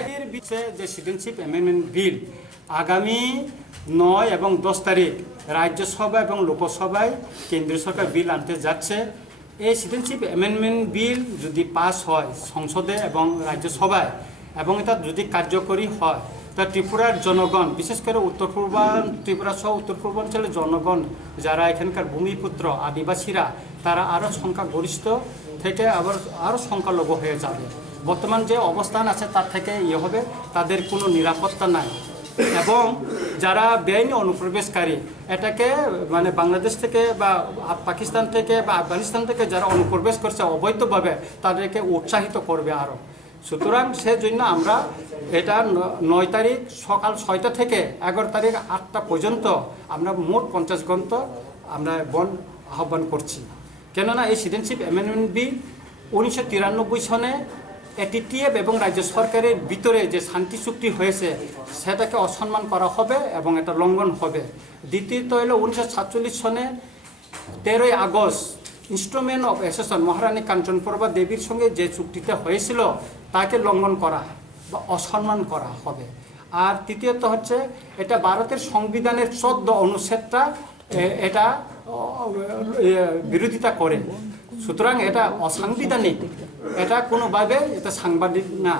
একের বিচে যে সিটিজেনশিপ অ্যামেন্ডমেন্ট বিল আগামী 9 এবং 10 তারিখ রাজ্যসভা এবং লোকসভায় কেন্দ্রীয় সরকার বিল আনতে যাচ্ছে। এই সিটিজেনশিপ অ্যামেন্ডমেন্ট বিল যদি পাস হয় সংসদে এবং রাজ্যসভায় এবং এটা যদি কার্যকরী হয়, তা ত্রিপুরার জনগণ, বিশেষ করে ত্রিপুরা সহ উত্তর পূর্বাঞ্চলের জনগণ যারা এখানকার ভূমিপুত্র আদিবাসীরা, তারা আরও সংখ্যাগরিষ্ঠ থেকে আরও সংখ্যালঘু হয়ে যাবে। বর্তমান যে অবস্থান আছে তার থেকে হবে, তাদের কোনো নিরাপত্তা নাই। এবং যারা বেআইনি অনুপ্রবেশকারী, এটাকে মানে বাংলাদেশ থেকে বা পাকিস্তান থেকে বা আফগানিস্তান থেকে যারা অনুপ্রবেশ করছে অবৈধভাবে, তাদেরকে উৎসাহিত করবে আরও। সুতরাং সেজন্য আমরা এটা 9 তারিখ সকাল 6টা থেকে 11 তারিখ 8টা পর্যন্ত আমরা মোট 50 ঘন্টা আমরা বন্ধ আহ্বান করছি। কেননা এই সিটিজেনশিপ অ্যামেন্ডমেন্ট বিল 1993 সনে এটিটিএফ এবং রাজ্য সরকারের ভিতরে যে শান্তি চুক্তি হয়েছে সেটাকে অসম্মান করা হবে এবং এটা লঙ্ঘন হবে। দ্বিতীয়ত হলো 1947 সনে 13ই আগস্ট ইনস্ট্রুমেন্ট অফ অ্যাসোসিয়েশন মহারানী কাঞ্চনপ্রভা দেবীর সঙ্গে যে চুক্তিটা হয়েছিল তাকে লঙ্ঘন করা বা অসম্মান করা হবে। আর তৃতীয়ত হচ্ছে এটা ভারতের সংবিধানের 14 অনুচ্ছেদটা এটা বিরোধিতা করে। সুতরাং এটা অসাংবিধানিক, এটা কোনোভাবে এটা সাংবাদিক না।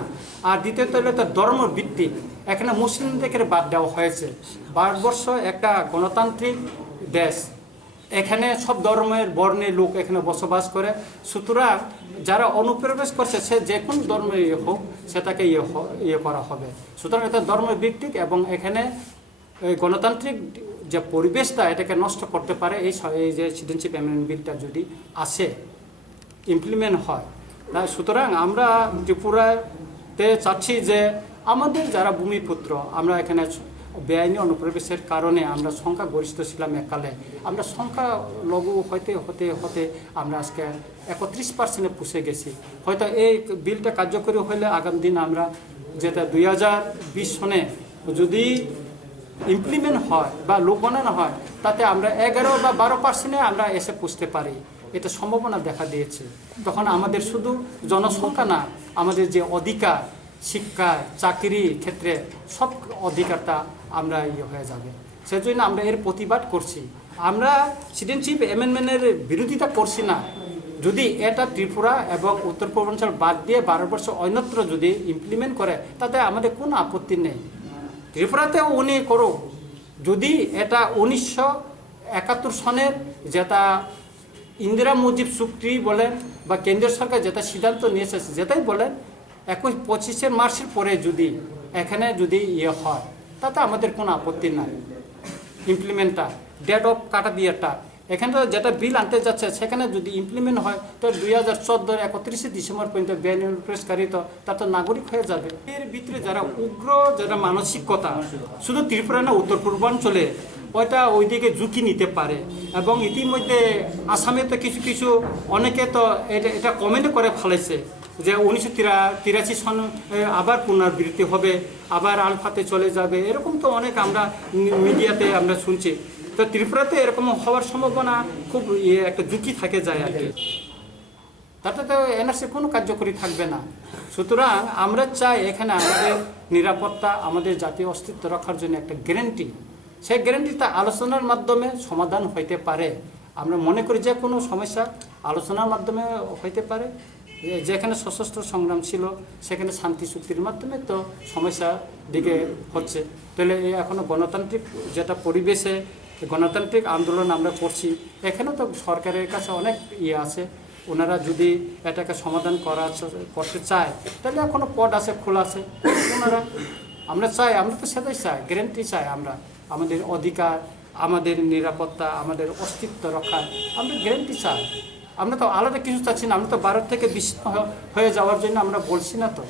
আর দ্বিতীয়ত হলো এটা ধর্মভিত্তিক, এখানে মুসলিমদেরকে বাদ দেওয়া হয়েছে। ভারতবর্ষ একটা গণতান্ত্রিক দেশ, এখানে সব ধর্মের বর্ণের লোক এখানে বসবাস করে। সুতরাং যারা অনুপ্রবেশ করছে সে যে কোনো ধর্মের হোক সেটাকে করা হবে। সুতরাং এটা ধর্মভিত্তিক এবং এখানে গণতান্ত্রিক যে পরিবেশটা এটাকে নষ্ট করতে পারে এই যে সিটিজেনশিপ অ্যামেন্ডমেন্ট বিলটা যদি আসে, ইমপ্লিমেন্ট হয়। সুতরাং আমরা ত্রিপুরাতে চাচ্ছি যে আমাদের যারা ভূমিপুত্র, আমরা এখানে বেআইনি অনুপ্রবেশের কারণে আমরা সংখ্যাগরিষ্ঠ ছিলাম এককালে, আমরা সংখ্যালঘু হতে হতে হতে আমরা আজকে 31% পুষে গেছি। হয়তো এই বিলটা কার্যকরী হলে আগামী দিন আমরা যেটা 2020 সনে যদি ইমপ্লিমেন্ট হয় বা লোক বানানো হয়, তাতে আমরা 11 বা 12% আমরা এসে পুষতে পারি। এটা সম্ভাবনা দেখা দিয়েছে। তখন আমাদের শুধু জনসংখ্যা না, আমাদের যে অধিকার, শিক্ষা, চাকরি ক্ষেত্রে সব অধিকারটা আমরা হয়ে যাবে। সেজন্য আমরা এর প্রতিবাদ করছি। আমরা সিটিজেনশিপ অ্যামেন্ডমেন্টের বিরোধিতা করছি না। যদি এটা ত্রিপুরা এবং উত্তর পূর্বাঞ্চল বাদ দিয়ে ভারতবর্ষ অন্যত্র যদি ইমপ্লিমেন্ট করে, তাতে আমাদের কোনো আপত্তি নেই। ত্রিপুরাতেও উনি করুক। যদি এটা 1971 সনের যেটা ইন্দিরা মুজিব চুক্তি বলেন বা কেন্দ্রীয় সরকার যেটা সিদ্ধান্ত নিয়েছে যেটাই বলেন, 25 মার্চের পরে যদি এখানে যদি হয়, তাতে আমাদের কোনো আপত্তি নাই। ইমপ্লিমেন্টটা ডেট অফ কাটা দিয়েটা এখানে যেটা বিল আনতে যাচ্ছে সেখানে যদি ইমপ্লিমেন্ট হয়, তো 2014 31 ডিসেম্বর পর্যন্ত বেআইনি অনুপ্রবেশকারী তো তার তো নাগরিক হয়ে যাবে। এর ভিতরে যারা উগ্র যারা মানসিকতা, শুধু ত্রিপুরা না উত্তর পূর্বাঞ্চলে ওইটা ওইদিকে ঝুঁকি নিতে পারে। এবং ইতিমধ্যে আসামে তো কিছু কিছু অনেকে তো এটা কমেন্ট করে ফেলেছে যে 1983 সন আবার পুনরাবৃত্তি হবে, আবার আলফাতে চলে যাবে, এরকম তো অনেক আমরা মিডিয়াতে আমরা শুনছি। তো ত্রিপুরাতে এরকম হওয়ার সম্ভাবনা খুব একটা ঝুঁকি থাকে যায় আর কি। তাতে তো এনআরসি কোনো কার্যকরী থাকবে না। সুতরাং আমরা চাই এখানে আমাদের নিরাপত্তা, আমাদের জাতীয় অস্তিত্ব রক্ষার জন্য একটা গ্যারান্টি, সেই গ্যারান্টিটা আলোচনার মাধ্যমে সমাধান হইতে পারে। আমরা মনে করি যে কোনো সমস্যা আলোচনার মাধ্যমে হইতে পারে। যেখানে সশস্ত্র সংগ্রাম ছিল সেখানে শান্তি চুক্তির মাধ্যমে তো সমস্যা দিকে হচ্ছে। তাহলে এখনও গণতান্ত্রিক যেটা পরিবেশে গণতান্ত্রিক আন্দোলন আমরা করছি, এখানেও তো সরকারের কাছে অনেক আছে। ওনারা যদি এটাকে সমাধান করতে চায় তাহলে এখনও পদ আছে, খোলা আছে ওনারা। আমরা তো সেটাই চাই, গ্যারান্টি চাই। আমরা আমাদের অধিকার, আমাদের নিরাপত্তা, আমাদের অস্তিত্ব রক্ষায় আমরা গ্যারান্টি চাই। আমরা তো আলাদা কিছু চাচ্ছি না। আমরা তো ভারত থেকে বিচ্ছিন্ন হয়ে যাওয়ার জন্য আমরা বলছি না তো।